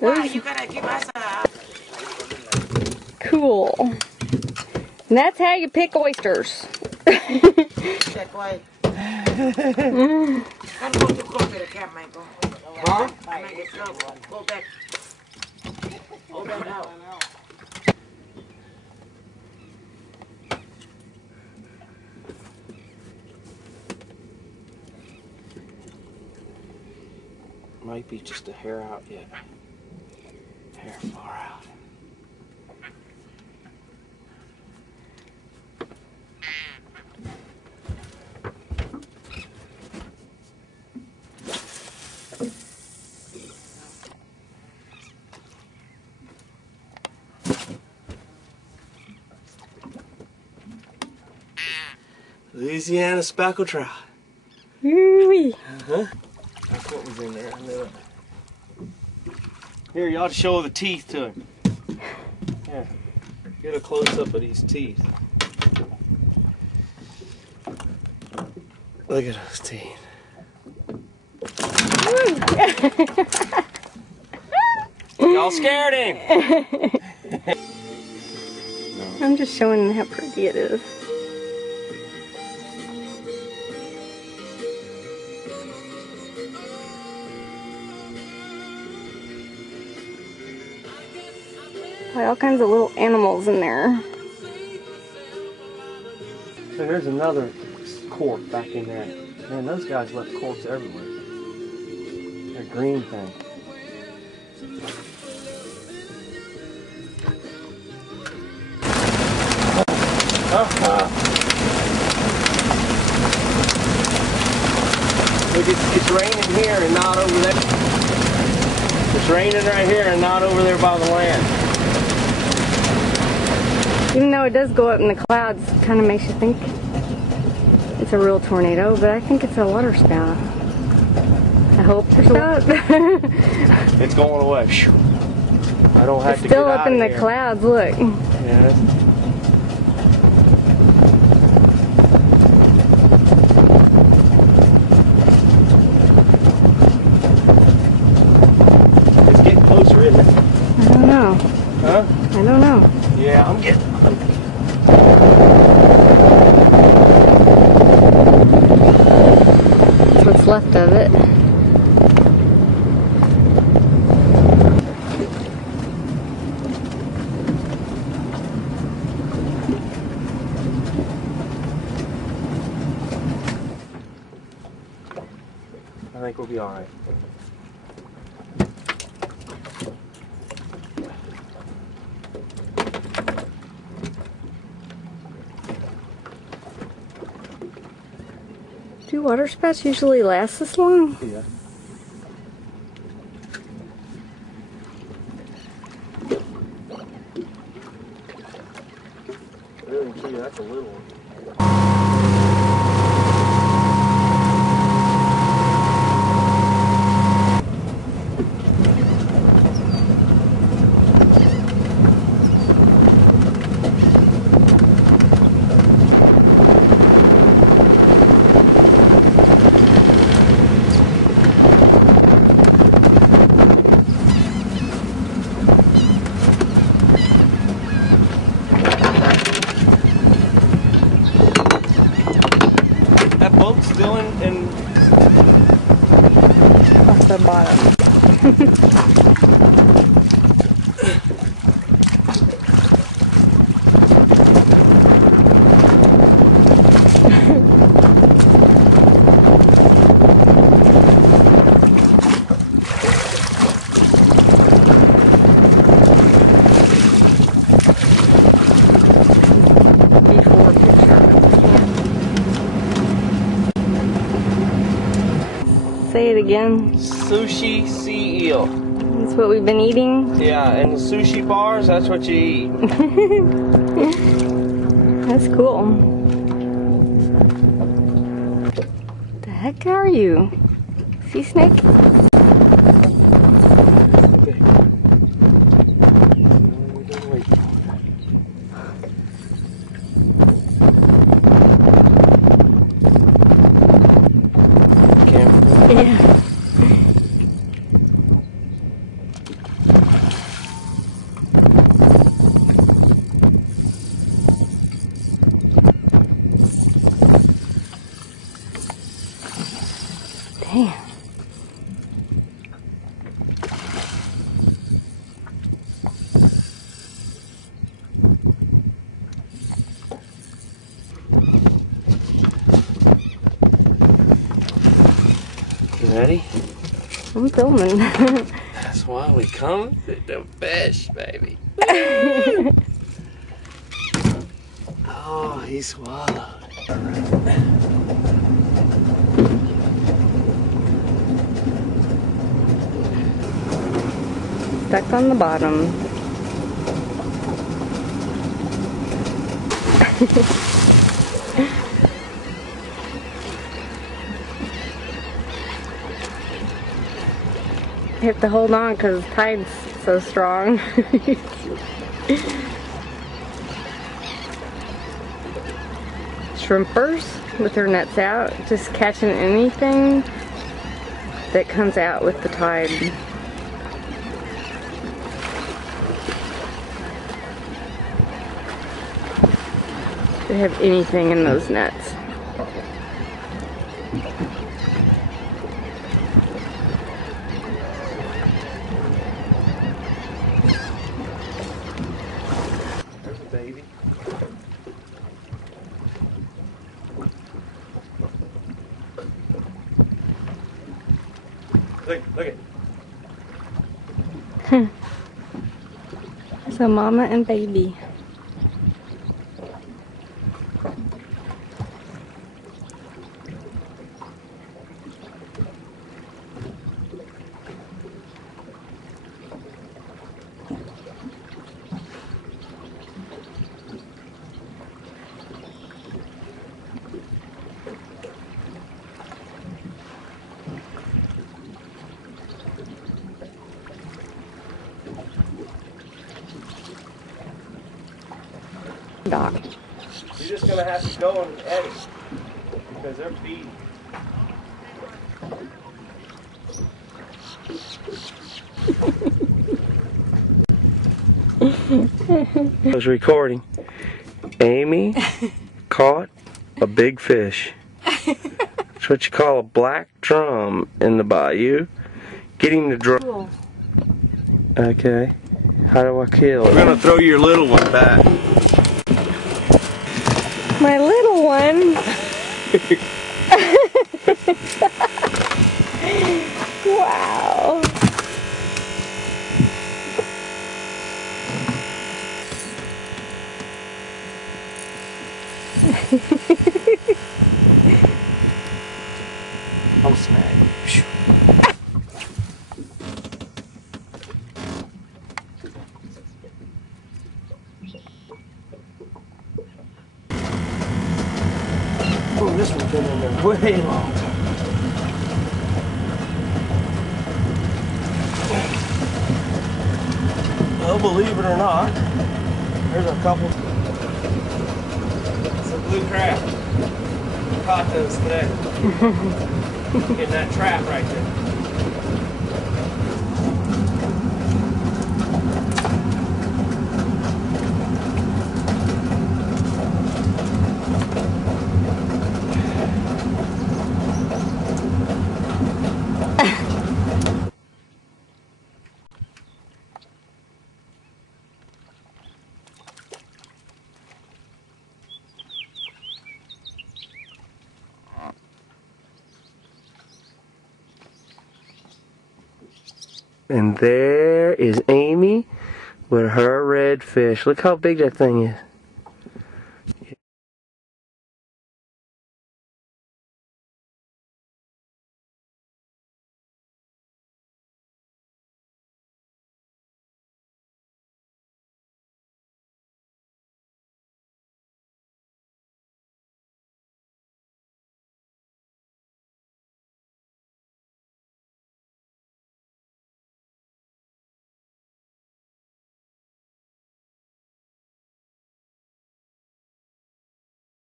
Wow, you gotta give us a... Cool. And that's how you pick oysters. That way. Don't go too close to the camera, Michael. Huh? I make it slow. Go back. Go back out. Might be just a hair out yet. Hair far out. Louisiana speckled trout. Woo-wee. Uh-huh. That's what was in there. I knew it. Here, you ought to show the teeth to him. Here, get a close up of these teeth. Look at those teeth. Y'all scared him. I'm just showing how pretty it is. All kinds of little animals in there. So there's another cork back in there. Man, those guys left corks everywhere. They're green thing. Look, it's raining here and not over there. It's raining right here and not over there by the land. Even though it does go up in the clouds, it kind of makes you think it's a real tornado, but I think it's a water spout. I hope it's a water spout. It's going away. I don't have It's to still get up out in of the here. clouds, look. Yeah. It's getting closer, isn't it? I don't know. Huh? I don't know. Yeah, I'm getting. That's what's left of it. I think we'll be all right. Do water spouts usually last this long? Yeah. Really, gee, that's a little one. That boat's still in Off the bottom. Before picture. Say it again. sushi sea eel. That's what we've been eating. Yeah, and the sushi bars, that's what you eat. That's cool. The heck are you? Sea snake? Okay. We don't wait. Camera. Yeah. Ready? I'm filming. That's why we come to the fish, baby. Oh, he swallowed. Stuck on the bottom. I have to hold on because the tide's so strong. Shrimpers with their nets out, just catching anything that comes out with the tide. They have anything in those nets. There's a baby. Look it. So mama and baby. Doc. You're just gonna have to go and edit because they're feeding. I was recording. Amy caught a big fish. That's what you call a black drum in the bayou. Get him the drum. Cool. Okay. How do I kill it? We're gonna throw your little one back. My little one. Wow. I'm snagged. Oh, this one's been in there way long. Well, believe it or not, there's a couple. Some blue crab. Caught those today. Getting that trap right there. And there is Amy with her redfish. Look how big that thing is.